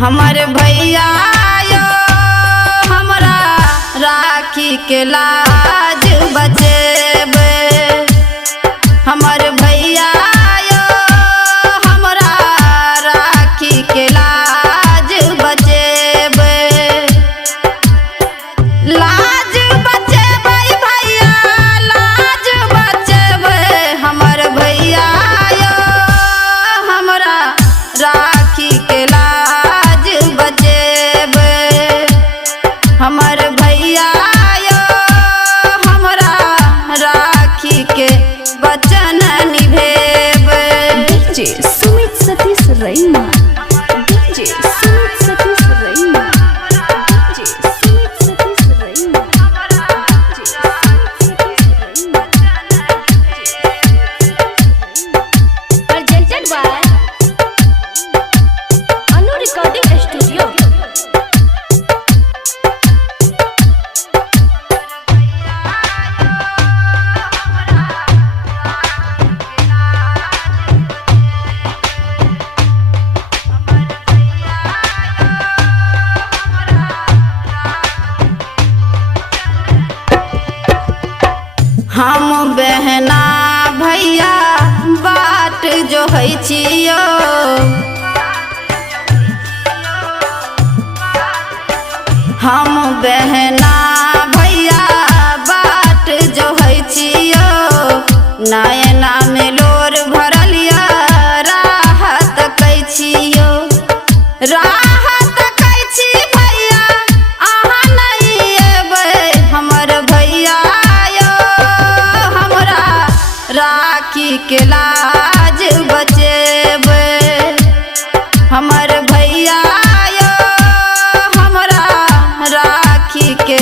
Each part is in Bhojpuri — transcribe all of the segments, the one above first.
हमारे भैया यो हमरा राखी के लाज बचेबे। हमारे भैया यो हमरा राखी के लाज बचेबे। लाज बचेबे भैया लाज बचेबे। हमारे भैया यो हमरा राखी के लाज बचेबे। हमारे भैया यो हमरा राखी के वचन निभेबे। डीजे सुमित सतीश रैना, डीजे सुमित सतीश रैना, डीजे सुमित सतीश रैना, DJ Sumit Satish Raina. Presented by Anu recording studio. हम बहना भैया बाट जो है छियो। हम बहना भैया बाट जो है छियो। नयना में लोर भरलिया राहत कै छियो। राहत कै छी भैया अहाँ नहीं एबै। हमर भैया राखी के लाज बचेबे। हमर भैया यो हमरा राखी के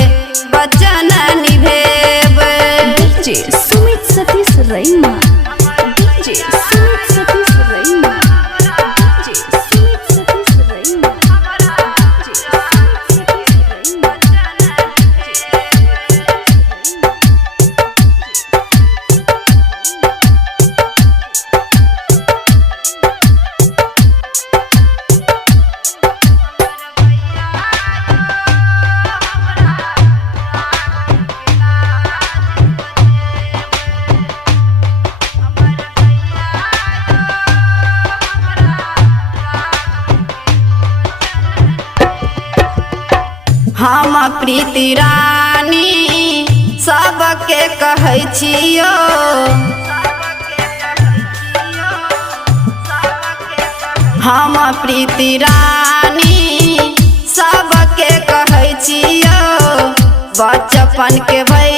वचन निभेबे। डीजे सुमित सतीश रैना, डीजे सुमित सतीश रैना, डीजे सुमित सतीश रैना, डीजे सुमित सतीश हम प्रीति रानी सबके कहै छियो। हम प्रीति रानी सबके कहै छियो। बचपन के भैया